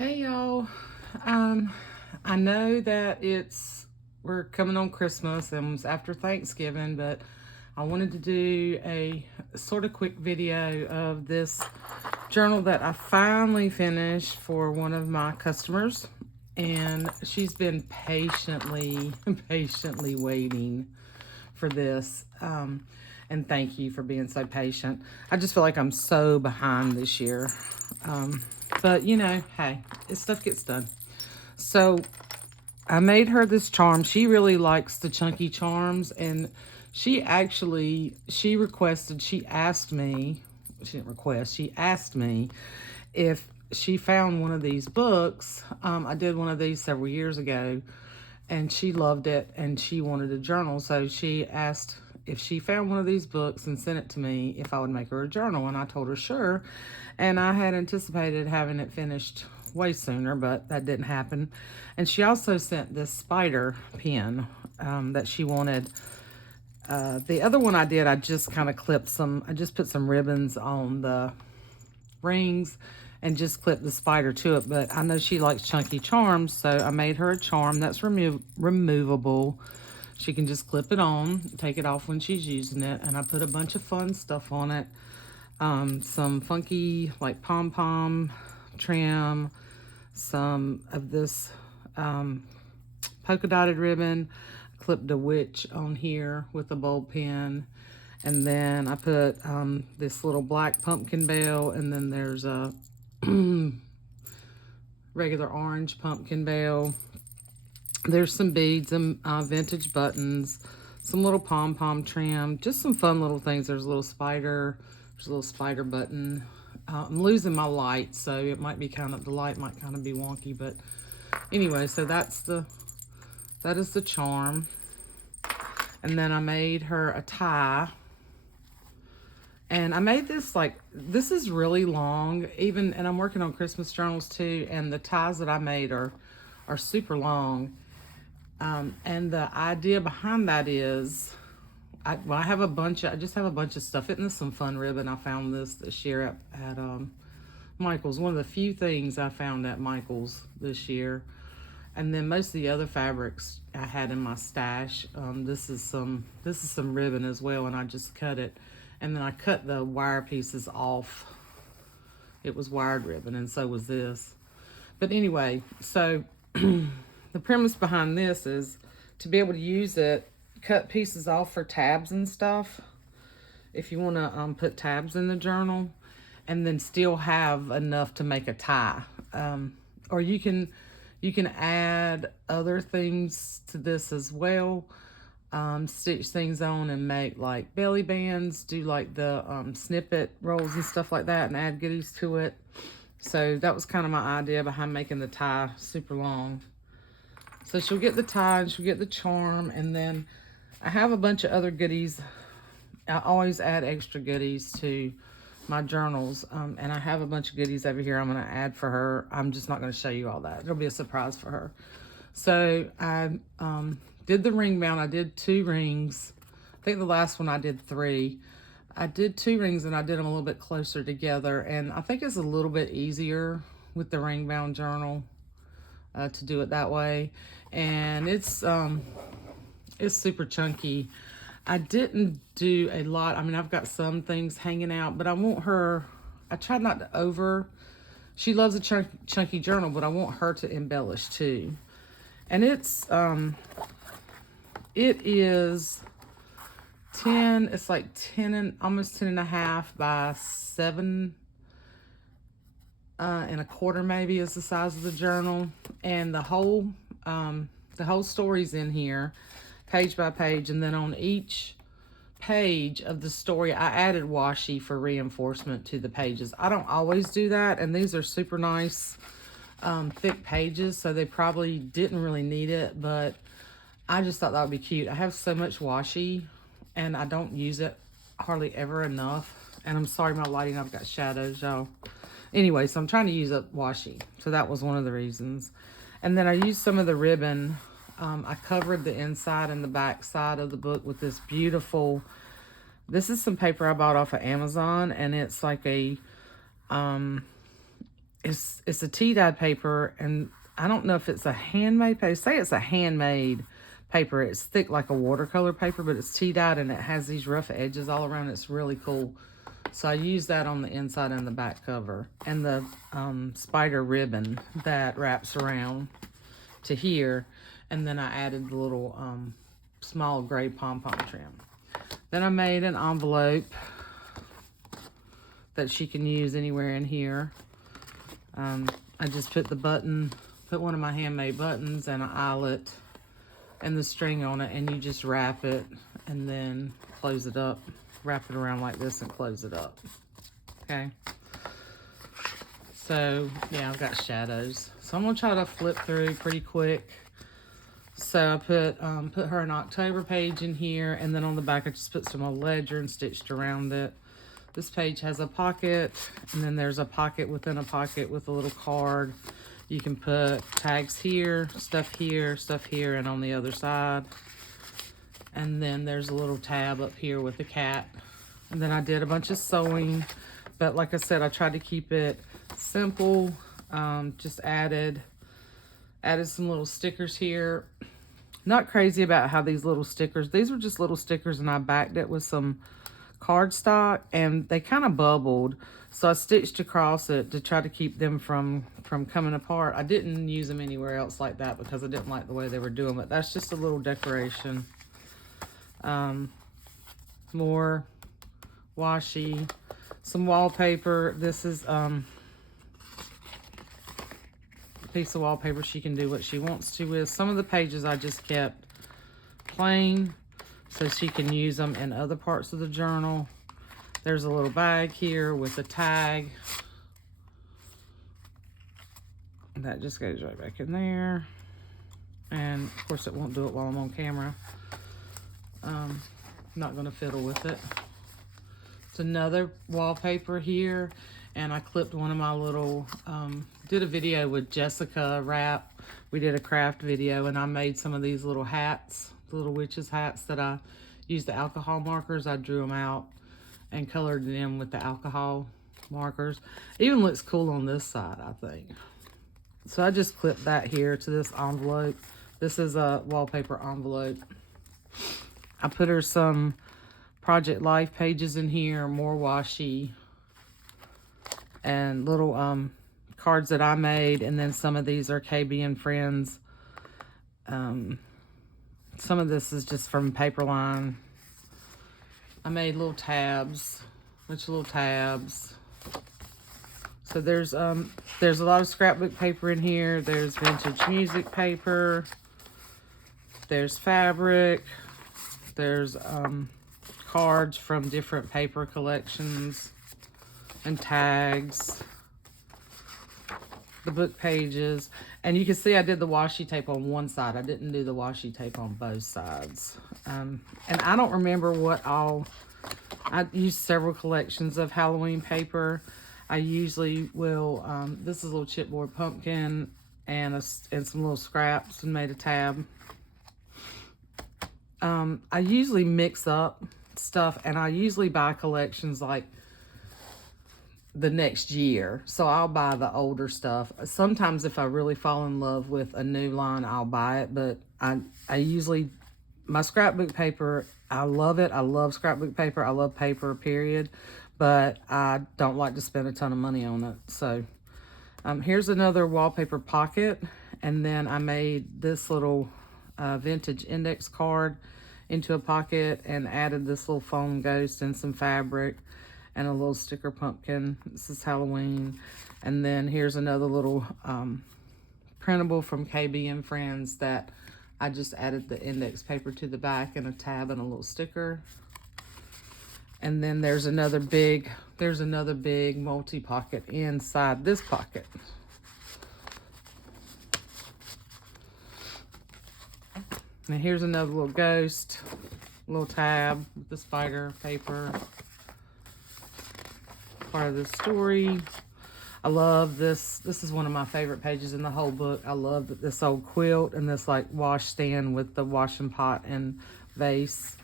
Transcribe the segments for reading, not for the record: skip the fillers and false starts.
Hey y'all. Um, I know that we're coming on Christmas and it's after Thanksgiving, but I wanted to do a sort of quick video of this journal that I finally finished for one of my customers. And she's been patiently waiting for this. And thank you for being so patient. I just feel like I'm so behind this year. Um, but hey, stuff gets done. So I made her this charm. She really likes the chunky charms, and she asked me, she didn't request, she asked me if she found one of these books. I did one of these several years ago, and she loved it, and she wanted a journal. So she asked if she found one of these books and sent it to me if I would make her a journal, and I told her sure. And I had anticipated having it finished way sooner, but that didn't happen. And she also sent this spider pen that she wanted. The other one I did, I just kind of I just put some ribbons on the rings and just clip the spider to it. But I know she likes chunky charms, so I made her a charm that's removable. She can just clip it on, take it off when she's using it, and I put a bunch of fun stuff on it. Some funky like pom-pom trim, some of this polka dotted ribbon, clipped a witch on here with a bold pen, and then I put this little black pumpkin bell, and then there's a regular orange pumpkin bell. There's some beads and vintage buttons, some little pom-pom trim, just some fun little things. There's a little spider button. I'm losing my light, so it might be the light might kind of be wonky, but anyway, so that is the charm. And then I made her a tie. And I made this is really long, and I'm working on Christmas journals too, and the ties that I made are super long. And the idea behind that is, I just have a bunch of stuff. Isn't this some fun ribbon? I found this year at Michael's. One of the few things I found at Michael's this year. And then most of the other fabrics I had in my stash. This is some ribbon as well, and I just cut it. And then I cut the wire pieces off. It was wired ribbon, and so was this. But anyway, so the premise behind this is to be able to use it, cut pieces off for tabs and stuff. If you want to put tabs in the journal, and then still have enough to make a tie. Or you can add other things to this as well. Stitch things on and make like belly bands, do like the snippet rolls and stuff like that, and add goodies to it. So that was kind of my idea behind making the tie super long. So she'll get the tie and she'll get the charm, and then I have a bunch of other goodies. I always add extra goodies to my journals, and I have a bunch of goodies over here I'm going to add for her. I'm just not going to show you all that. It'll be a surprise for her. So I did the ring mount. I did 2 rings. I think the last one I did 3. I did 2 rings, and I did them a little bit closer together, and I think it's a little bit easier with the ring bound journal to do it that way. And it's super chunky. I didn't do a lot. I mean, I've got some things hanging out, but I tried not to she loves a chunky journal, but I want her to embellish too. And it is 10, it's like 10 and almost 10 and a half by 7 and a quarter maybe is the size of the journal. And the whole story's in here, page by page, and then on each page of the story I added washi for reinforcement to the pages. I don't always do that, and these are super nice thick pages, so they probably didn't really need it, but I just thought that would be cute. I have so much washi and I don't use it hardly ever enough, and I'm sorry my lighting, I've got shadows, y'all. Anyway, so I'm trying to use up washi, so that was one of the reasons. And then I used some of the ribbon. I covered the inside and the back side of the book with this beautiful, this is some paper I bought off of Amazon, and it's like a it's a tea-dyed paper, and I don't know if it's a handmade paper. Say it's a handmade paper. It's thick like a watercolor paper, but it's tea-dyed, and it has these rough edges all around. It's really cool. So I use that on the inside and the back cover. And the spider ribbon that wraps around to here. And then I added the little small gray pom-pom trim. Then I made an envelope that she can use anywhere in here. I just put one of my handmade buttons and an eyelet and the string on it, and you just wrap it and then close it up. Wrap it around like this and close it up. Okay. So, yeah, I've got shadows. So I'm gonna try to flip through pretty quick. So I put her an October page in here, and then on the back I just put some old ledger and stitched around it. This page has a pocket, and then there's a pocket within a pocket with a little card. You can put tags here, stuff here, and on the other side. And then there's a little tab up here with a cat. And then I did a bunch of sewing, but like I said, I tried to keep it simple. Just added some little stickers here. Not crazy about how these were just little stickers, and I backed it with some cardstock, and they kind of bubbled, so I stitched across it to try to keep them from coming apart. I didn't use them anywhere else like that because I didn't like the way they were doing it. That's just a little decoration. More washi, some wallpaper. This is a piece of wallpaper she can do what she wants to with. Some of the pages I just kept plain so she can use them in other parts of the journal. There's a little bag here with a tag. That just goes right back in there. And of course it won't do it while I'm on camera. Not gonna fiddle with it. It's another wallpaper here, and I clipped one of my little, did a video with Jessica Rapp. We did a craft video, and I made some of these little hats, little witches hats that I used the alcohol markers. I drew them out and colored them with the alcohol markers. Even looks cool on this side, I think. So I just clipped that here to this envelope. This is a wallpaper envelope. I put her some Project Life pages in here, more washi, and little cards that I made, and then some of these are KB and Friends. Some of this is just from Paperline. I made little tabs, bunch of little tabs. So there's a lot of scrapbook paper in here. There's vintage music paper. There's fabric. There's cards from different paper collections and tags. The book pages. And you can see I did the washi tape on one side. I didn't do the washi tape on both sides. And I don't remember what all... I used several collections of Halloween paper. I usually will... this is a little chipboard pumpkin and some little scraps, and made a tab. I usually mix up stuff, and I usually buy collections like the next year. So I'll buy the older stuff. Sometimes if I really fall in love with a new line, I'll buy it. But I usually, my scrapbook paper, I love it. I love scrapbook paper. I love paper, period. But I don't like to spend a ton of money on it. So here's another wallpaper pocket. And then I made this little vintage index card into a pocket and added this little foam ghost and some fabric and a little sticker pumpkin. This is Halloween. And then here's another little printable from KB and Friends that I just added the index paper to the back and a tab and a little sticker. And then there's another big multi-pocket inside this pocket. And here's another little ghost, little tab with the spider paper. Part of the story. I love this. This is one of my favorite pages in the whole book. I love this old quilt and this like wash stand with the washing pot and vase.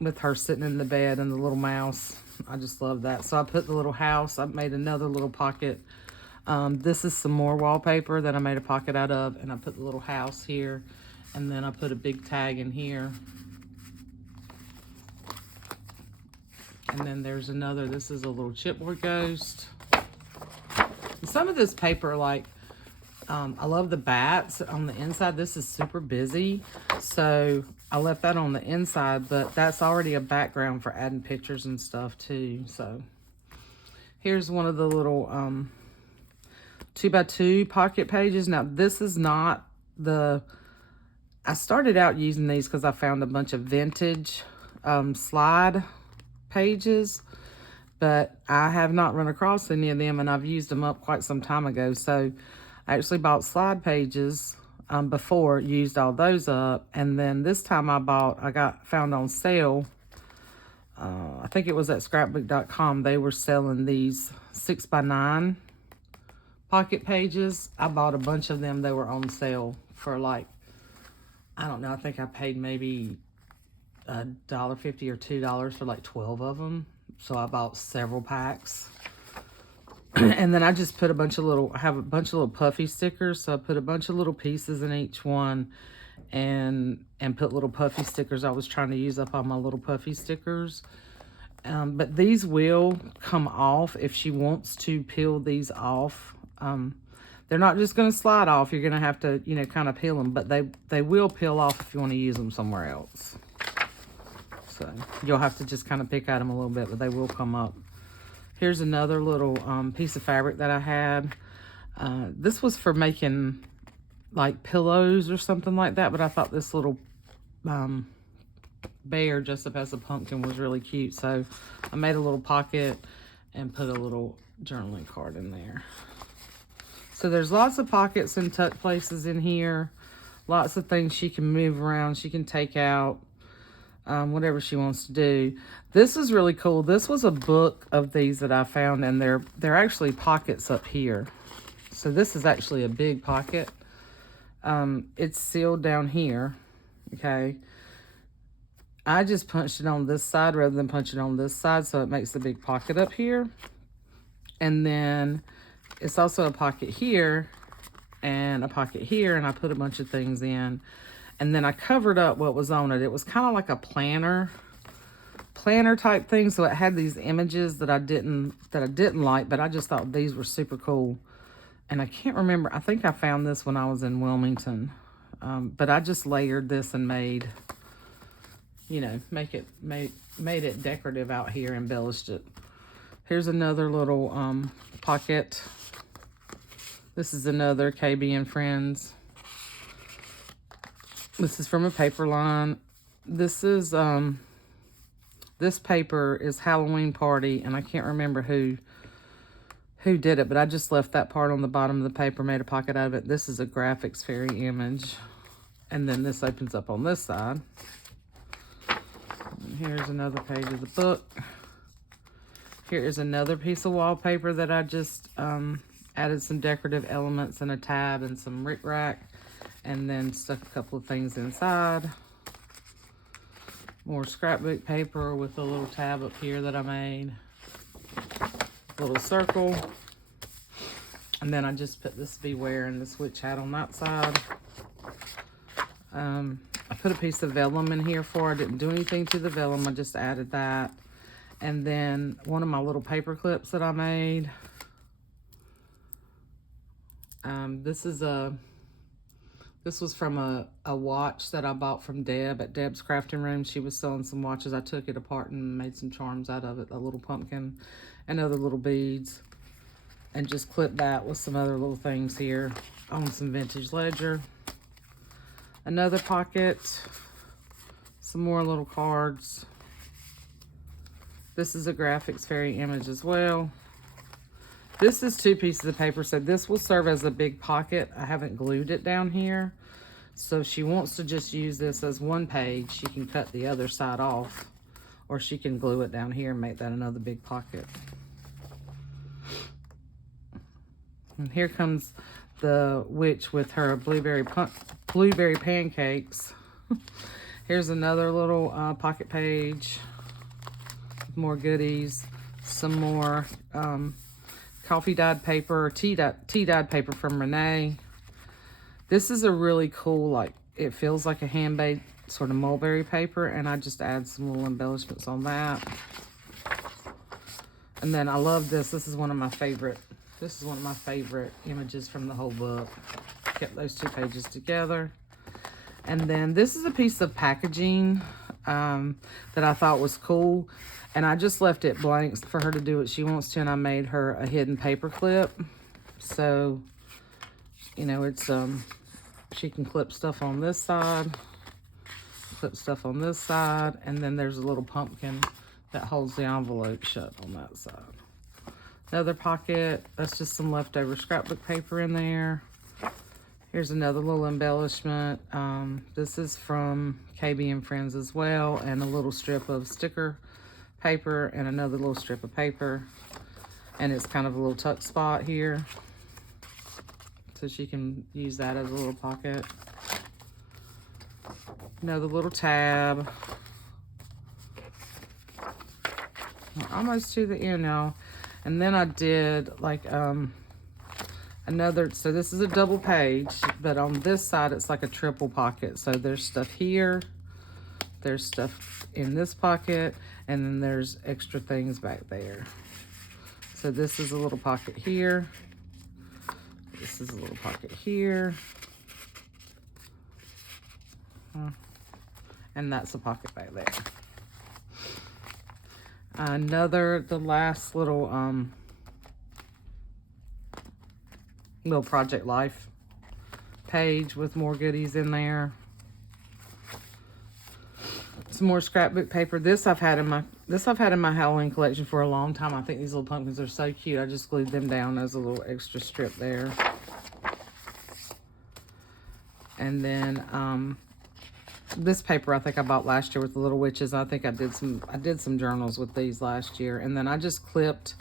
With her sitting in the bed and the little mouse. I just love that. So I put the little house. I made another little pocket. This is some more wallpaper that I made a pocket out of, and I put the little house here, and then I put a big tag in here. And then there's another, this is a little chipboard ghost. And some of this paper, like, I love the bats on the inside. This is super busy, so I left that on the inside, but that's already a background for adding pictures and stuff too. So here's one of the little 2x2 pocket pages. Now this is not the, I started out using these because I found a bunch of vintage slide pages, but I have not run across any of them, and I've used them up quite some time ago. So I actually bought slide pages before, used all those up, and then this time I found on sale, I think it was at scrapbook.com, they were selling these 6x9 pocket pages. I bought a bunch of them. They were on sale for like, I don't know, I think I paid maybe $1.50 or $2 for like 12 of them. So I bought several packs. And then I just put I have a bunch of little puffy stickers. So I put a bunch of little pieces in each one and put little puffy stickers. I was trying to use up all my little puffy stickers. But these will come off if she wants to peel these off. They're not just going to slide off. You're going to have to, kind of peel them. But they will peel off if you want to use them somewhere else. So you'll have to just kind of pick at them a little bit, but they will come up. Here's another little piece of fabric that I had. This was for making like pillows or something like that, but I thought this little bear dressed up as a pumpkin was really cute. So I made a little pocket and put a little journaling card in there. So there's lots of pockets and tuck places in here. Lots of things she can move around. She can take out. Whatever she wants to do. This is really cool. This was a book of these that I found, and they're actually pockets up here. So this is actually a big pocket. It's sealed down here. Okay. I just punched it on this side rather than punching it on this side, so it makes a big pocket up here. And then it's also a pocket here and a pocket here, and I put a bunch of things in. And then I covered up what was on it. It was kind of like a planner type thing. So it had these images that I didn't like, but I just thought these were super cool. And I can't remember. I think I found this when I was in Wilmington. But I just layered this and made it decorative out here, embellished it. Here's another little pocket. This is another KB and Friends. This is from a paper line. This is, this paper is Halloween Party, and I can't remember who did it, but I just left that part on the bottom of the paper, made a pocket out of it. This is a graphics fairy image. And then this opens up on this side. And here's another page of the book. Here is another piece of wallpaper that I just added some decorative elements and a tab and some rickrack. And then stuck a couple of things inside. More scrapbook paper with a little tab up here that I made. A little circle. And then I just put this Beware and this witch hat on that side. I put a piece of vellum in here for her. I didn't do anything to the vellum. I just added that. And then one of my little paper clips that I made. This was from a watch that I bought from Deb at Deb's Crafting Room. She was selling some watches. I took it apart and made some charms out of it. A little pumpkin and other little beads. And just clipped that with some other little things here on some vintage ledger. Another pocket. Some more little cards. This is a graphics fairy image as well. This is 2 pieces of paper, so this will serve as a big pocket. I haven't glued it down here. So if she wants to just use this as one page, she can cut the other side off. Or she can glue it down here and make that another big pocket. And here comes the witch with her blueberry pancakes. Here's another little pocket page. more goodies, some more coffee dyed paper, or tea dyed paper from Renee. This is a really cool, like, it feels like a hand-made sort of mulberry paper, and I just add some little embellishments on that. And then I love this. This is one of my favorite images from the whole book. Kept those 2 pages together. And then this is a piece of packaging that I thought was cool. And I just left it blank for her to do what she wants to. And I made her a hidden paper clip. So, you know, it's, she can clip stuff on this side, clip stuff on this side. And then there's a little pumpkin that holds the envelope shut on that side. Another pocket. That's just some leftover scrapbook paper in there. Here's another little embellishment. This is from KB and Friends as well, and a little strip of sticker paper and another little strip of paper. And it's kind of a little tuck spot here, so she can use that as a little pocket. Another little tab. We're almost to the end now. And then I did like another, so this is a double page, but on this side it's like a triple pocket. So there's stuff here, there's stuff in this pocket, and then there's extra things back there. So this is a little pocket here, this is a little pocket here, and that's a pocket back there. The last little little Project Life page with more goodies in there. Some more scrapbook paper. This I've had in my Halloween collection for a long time. I think these little pumpkins are so cute. I just glued them down as a little extra strip there. And then this paper I think I bought last year with the little witches. I think I did some journals with these last year. And then I just clipped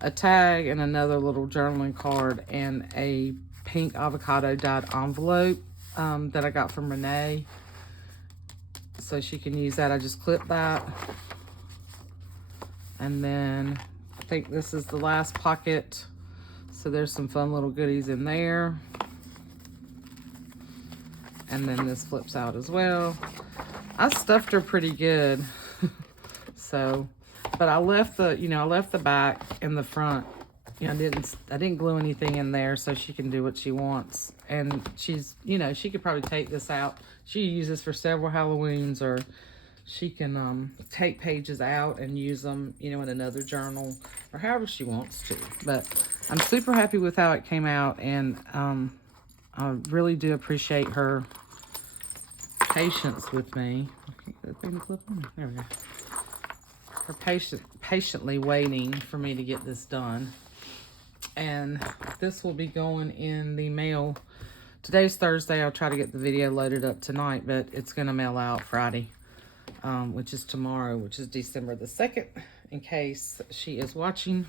a tag and another little journaling card and a pink avocado dyed envelope that I got from Renee, so she can use that. I just clipped that. And then I think this is the last pocket, so there's some fun little goodies in there. And then this flips out as well. I stuffed her pretty good. So, but I left the back and the front. You know, I didn't glue anything in there, so she can do what she wants. And she's, you know, she could probably take this out. She uses for several Halloweens, or she can take pages out and use them, you know, in another journal, or however she wants to. But I'm super happy with how it came out, and I really do appreciate her patience with me. There we go. Her patiently waiting for me to get this done. And this will be going in the mail. Today's Thursday. I'll try to get the video loaded up tonight, but it's going to mail out Friday, which is tomorrow, which is December the 2nd, in case she is watching.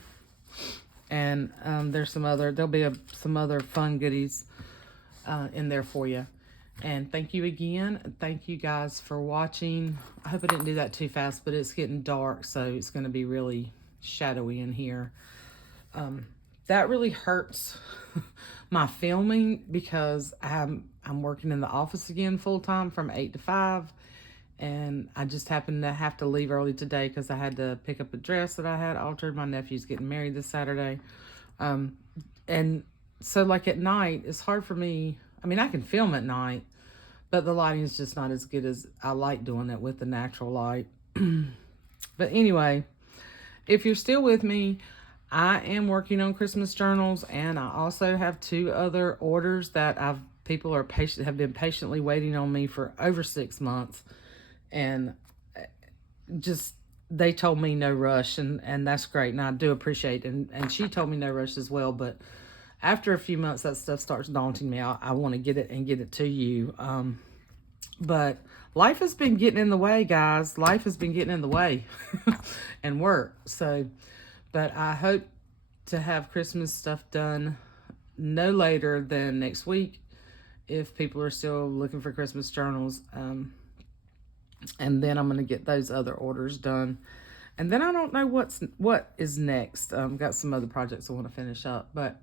And there'll be some other fun goodies in there for you. And thank you again. Thank you guys for watching. I hope I didn't do that too fast, but it's getting dark, so it's going to be really shadowy in here. That really hurts my filming, because I'm working in the office again full time from 8 to 5. And I just happened to have to leave early today because I had to pick up a dress that I had altered. My nephew's getting married this Saturday. And so like at night, it's hard for me. I mean, I can film at night, but the lighting is just not as good as I like doing it with the natural light. But anyway, if you're still with me, I am working on Christmas journals, and I also have 2 other orders that people have been patiently waiting on me for over 6 months, and just they told me no rush, and that's great, and I do appreciate it. And she told me no rush as well, but after a few months, that stuff starts daunting me. I want to get it and get it to you. But life has been getting in the way, guys. Life has been getting in the way and work. So, but I hope to have Christmas stuff done no later than next week, if people are still looking for Christmas journals. And then I'm going to get those other orders done. And then I don't know what is next. Got some other projects I want to finish up, but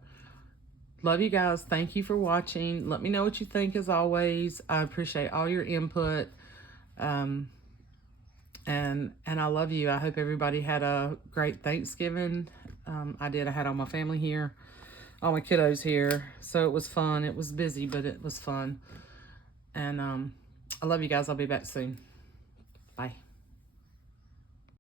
love you guys. Thank you for watching. Let me know what you think as always. I appreciate all your input. And I love you. I hope everybody had a great Thanksgiving. I did. I had all my family here, all my kiddos here. So it was fun. It was busy, but it was fun. And I love you guys. I'll be back soon. Bye.